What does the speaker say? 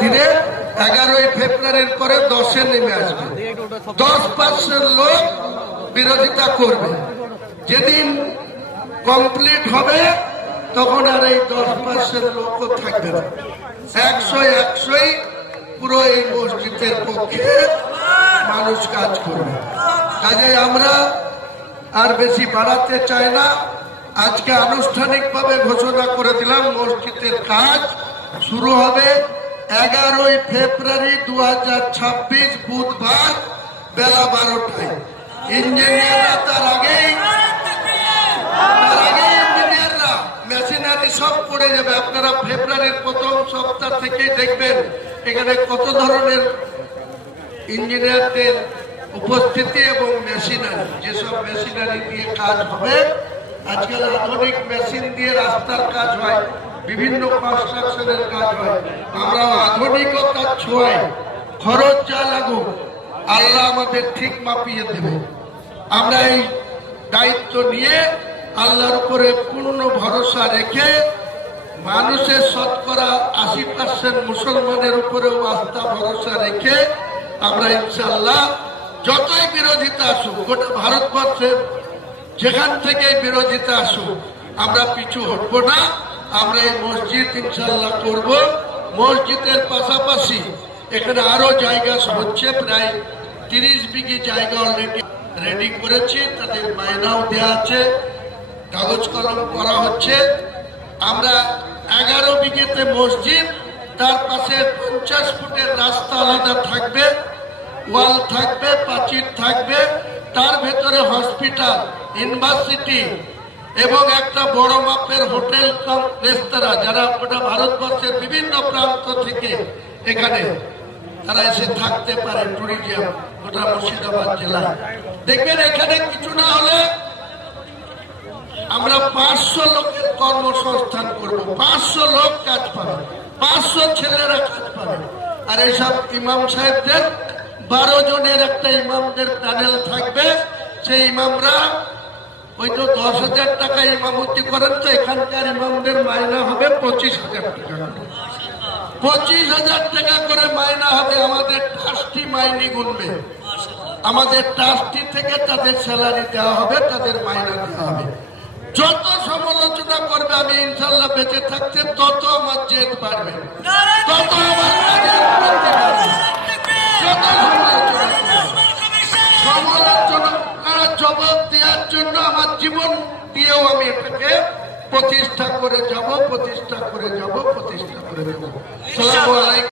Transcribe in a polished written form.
ধীরে 11ই ফেব্রুয়ারির পরে 10-এ নেমে আসবে। 10% লোক বিরোধিতা করবে। যেদিন কমপ্লিট হবে তখন আর এই 10% লোকও থাকবে না। 100-100ই পুরো এই মসজিদের পক্ষে মানুষ কাজ করবে। কাজে আমরা আর বেশি বাড়াতে চাই না। আজকে আনুষ্ঠানিকভাবে ঘোষণা করে দিলাম, মসজিদের কাজ শুরু হবে 11ই ফেব্রুয়ারি 2026 বুধবার বেলা 12টায়। ইঞ্জিনিয়াররা তার আগেই ইঞ্জিনিয়াররা মেশিনারি সব পড়ে যাবে। আপনারা ফেব্রুয়ারির প্রথম সপ্তাহ থেকেই দেখবেন এখানে কত ধরনের ইঞ্জিনিয়ারদের উপস্থিতি এবং মেশিনারি, যেসব মেশিনারি দিয়ে কাজ হবে। আজকাল আধুনিক মেশিন দিয়ে রাস্তার কাজ হয়, বিভিন্ন কনস্ট্রাকশনের কাজ হয়। আমরা আধুনিকতার ছোঁয়ায় খরচ যা লাগুক আল্লাহ আমাদের ঠিক মাপিয়ে দেবে। আমরা এই দায়িত্ব নিয়ে আল্লাহর উপরে পূর্ণ ভরসা রেখে মানুষের শতকরা 80% মুসলমানের উপরেও আস্থা ভরসা রেখে আমরা ইনশাআল্লাহ যতই বিরোধিতা আসুক, গোটা ভারতবর্ষের যেখান থেকে বিরোধিতা আসুক, আমরা পিছু হটবো না। আমরা এই মসজিদ ইনশাআল্লাহ করব। মসজিদের পাশাপাশি এখানে আরো জায়গা হচ্ছে, প্রায় 30 বিঘি জায়গা অলরেডি রেডি করেছি, তাদের মায়নাও দেওয়া আছে, কাগজ কলম করা হচ্ছে। আমরা 11 বিঘেতে মসজিদ, তার পাশে 50 ফুটের রাস্তা আলাদা থাকবে, ওয়াল থাকবে, প্রাচীর থাকবে, তার ভেতরে হসপিটাল, ইউনিভার্সিটি এবং একটা বড় মাপের হোটেল রেস্তোরাঁ, যারা গোটা ভারতবর্ষের বিভিন্ন প্রান্ত থেকে এখানে তারা এসে থাকতে পারে। ট্যুরিজম গোটা মুর্শিদাবাদ জেলায় দেখবেন এখানে কিছু না হলে আমরা 500 লোকের কর্মসংস্থান করব। 500 লোক কাজ পাবে, 500 ছেলেরা কাজ পাবে। আর এইসব ইমাম সাহেবদের 12 জনের একটা ইমামদের প্যানেল থাকবে। সেই ইমামরা হয়তো 10,000 টাকা ইমামতি করেন, তো এখানকার ইমামদের মাইনা হবে 25,000 টাকা। 25,000 টাকা করে মাইনা হবে। আমাদের ট্রাস্টি মাইনে গুনবে, আমাদের ট্রাস্টি থেকে তাদের স্যালারি দেওয়া হবে, তাদের মাইনা দেওয়া হবে। যত সমালোচনা করবে আমি ইনশাল্লাহ বেঁচে থাকতে তত আমার জেদ বাড়বে, তত আমার কাজের উন্নতি বাড়বে। যত সমালোচনা জবাব দেওয়ার জন্য আমার জীবন দিয়েও আমি এটাকে প্রতিষ্ঠা করে যাব, প্রতিষ্ঠা করে যাব, প্রতিষ্ঠা করে যাব। আসসালামু আলাইকুম।